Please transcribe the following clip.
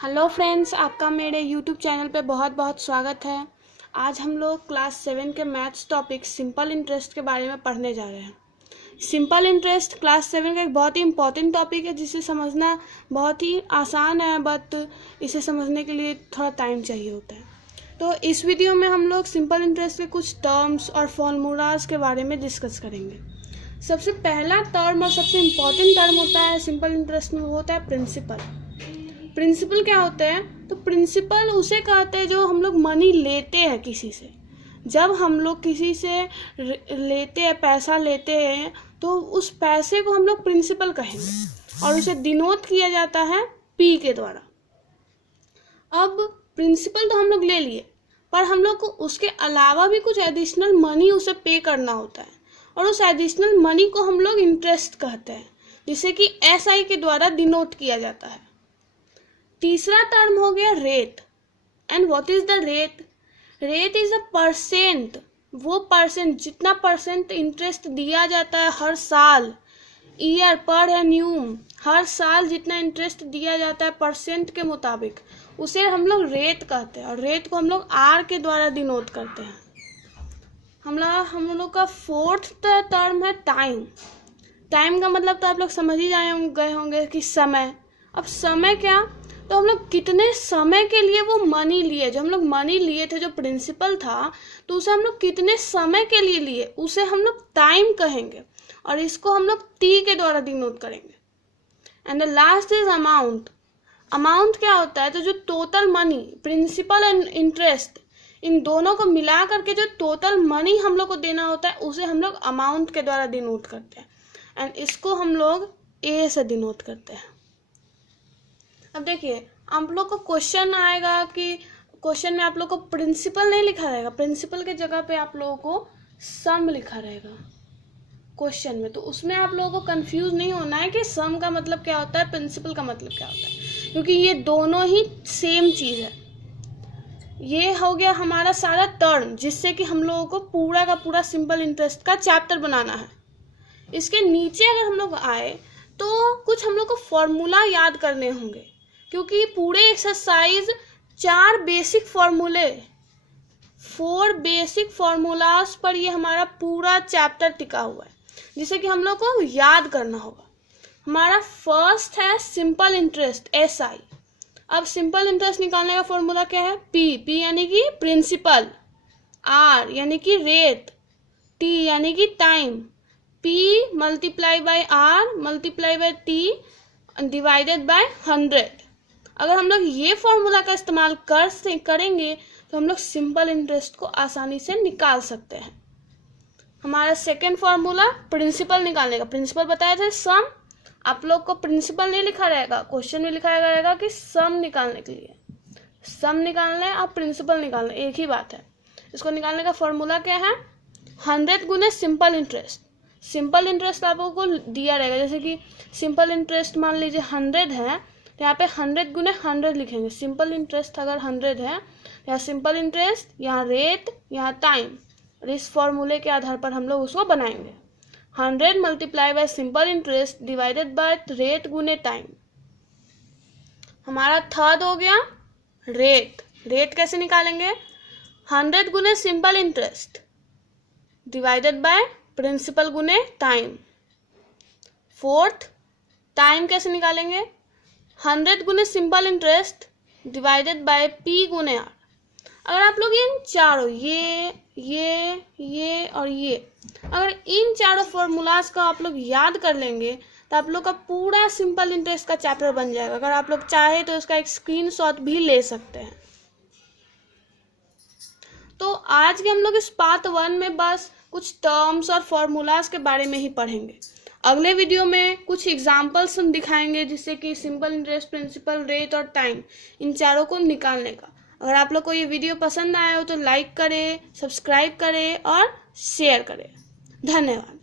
Hello friends, आपका मेरे YouTube channel पे बहुत बहुत स्वागत है। आज हम लोग क्लास 7 के मैथ्स टॉपिक सिंपल इंटरेस्ट के बारे में पढ़ने जा रहे हैं। सिंपल इंटरेस्ट क्लास 7 का एक बहुत ही इम्पॉर्टेंट टॉपिक है जिसे समझना बहुत ही आसान है, बट इसे समझने के लिए थोड़ा टाइम चाहिए होता है। तो इस वीडियो में हम लोग सिंपल इंटरेस्ट के कुछ टर्म्स और फॉर्मूलाज के बारे में डिस्कस करेंगे। सबसे पहला टर्म और सबसे इम्पॉर्टेंट टर्म होता है सिंपल इंटरेस्ट में, वो होता है प्रिंसिपल। प्रिंसिपल क्या होते हैं? तो प्रिंसिपल उसे कहते हैं जो हम लोग मनी लेते हैं किसी से। जब हम लोग किसी से लेते हैं, पैसा लेते हैं, तो उस पैसे को हम लोग प्रिंसिपल कहेंगे और उसे डिनोट किया जाता है पी के द्वारा। अब प्रिंसिपल तो हम लोग ले लिए, पर हम लोग को उसके अलावा भी कुछ एडिशनल मनी उसे पे करना होता है और उस एडिशनल मनी को हम लोग इंटरेस्ट कहते हैं, जिसे कि SI के द्वारा डिनोट किया जाता है। तीसरा टर्म हो गया rate. And what is the rate? Rate is a percent, वो परसेंट, जितना परसेंट इंटरेस्ट दिया जाता है हर साल, ईयर पर एन्यूम, हर साल जितना इंटरेस्ट दिया जाता है परसेंट के मुताबिक, उसे हम लोग रेट कहते हैं। और रेट को हम लोग R के द्वारा डिनोट करते हैं। हम लोग का फोर्थ टर्म है टाइम। टाइम का मतलब तो आप लोग समझ ही गए होंगे कि समय। अब समय क्या? तो हम लोग कितने समय के लिए वो मनी लिए, जो हम लोग मनी लिए थे, जो प्रिंसिपल था, तो उसे हम लोग कितने समय के लिए लिए, उसे हम लोग टाइम कहेंगे और इसको हम लोग T के द्वारा डिनोट करेंगे। And the last is amount. Amount क्या होता है? तो जो total money, principal and interest, इन दोनों को मिला करके जो टोटल मनी हम लोग को देना होता है, उसे हम लोग अमाउंट के द्वारा डिनोट करते हैं। एंड इसको हम लोग A से डिनोट करते हैं। अब देखिए, आप लोग को क्वेश्चन आएगा कि क्वेश्चन में आप लोग को प्रिंसिपल नहीं लिखा रहेगा, प्रिंसिपल के जगह पे आप लोगों को सम लिखा रहेगा क्वेश्चन में। तो उसमें आप लोगों को कंफ्यूज नहीं होना है कि सम का मतलब क्या होता है, प्रिंसिपल का मतलब क्या होता है, क्योंकि ये दोनों ही सेम चीज़ है। ये हो गया हमारा सारा टर्म, जिससे कि हम लोगों को पूरा का पूरा सिंपल इंटरेस्ट का चैप्टर बनाना है। इसके नीचे अगर हम लोग आए तो कुछ हम लोग को फॉर्मूला याद करने होंगे, क्योंकि पूरे एक्सरसाइज 4 बेसिक फॉर्मूले, 4 बेसिक फॉर्मूलाज पर ये हमारा पूरा चैप्टर टिका हुआ है, जिसे कि हम लोग को याद करना होगा। हमारा फर्स्ट है सिंपल इंटरेस्ट, SI। अब सिंपल इंटरेस्ट निकालने का फॉर्मूला क्या है? P यानी कि प्रिंसिपल, R यानी कि रेट, T यानी कि time, P multiply by R multiply by T divided by 100। अगर हम लोग ये फॉर्मूला का इस्तेमाल करेंगे तो हम लोग सिंपल इंटरेस्ट को आसानी से निकाल सकते हैं। हमारा सेकेंड फॉर्मूला प्रिंसिपल निकालने का, प्रिंसिपल बताए थे सम। आप लोग को प्रिंसिपल नहीं लिखा रहेगा, क्वेश्चन में लिखा रहेगा कि सम निकालने के लिए, सम निकालना है और प्रिंसिपल निकालना, एक ही बात है। इसको निकालने का फॉर्मूला क्या है? 100 गुने सिंपल इंटरेस्ट। सिंपल इंटरेस्ट आप लोगों को दिया रहेगा, जैसे कि सिंपल इंटरेस्ट मान लीजिए 100 है, तो यहाँ पे 100 गुने 100 लिखेंगे। सिंपल इंटरेस्ट अगर 100 है, यहाँ सिंपल इंटरेस्ट, यहाँ रेट, यहाँ टाइम, और इस फॉर्मूले के आधार पर हम लोग उसको बनाएंगे। 100 multiply by simple interest divided by rate गुने टाइम। हमारा थर्ड हो गया रेट। रेट कैसे निकालेंगे? 100 गुने simple interest divided by principal गुने टाइम। फोर्थ, टाइम कैसे निकालेंगे? 100 गुने simple interest divided by P गुने R। अगर आप लोग इन चारों, ये और ये, अगर इन चारों फॉर्मूलाज का आप लोग याद कर लेंगे तो आप लोग का पूरा सिंपल इंटरेस्ट का चैप्टर बन जाएगा। अगर आप लोग चाहे तो इसका एक स्क्रीनशॉट भी ले सकते हैं। तो आज के हम लोग इस पार्ट 1 में बस कुछ टर्म्स और फॉर्मूलाज के बारे में ही पढ़ेंगे। अगले वीडियो में कुछ एग्जाम्पल्स हम दिखाएंगे, जिससे कि सिंपल इंटरेस्ट, प्रिंसिपल, रेट और टाइम, इन चारों को निकालने का। अगर आप लोग को ये वीडियो पसंद आया हो तो लाइक करें, सब्सक्राइब करें और शेयर करें। धन्यवाद।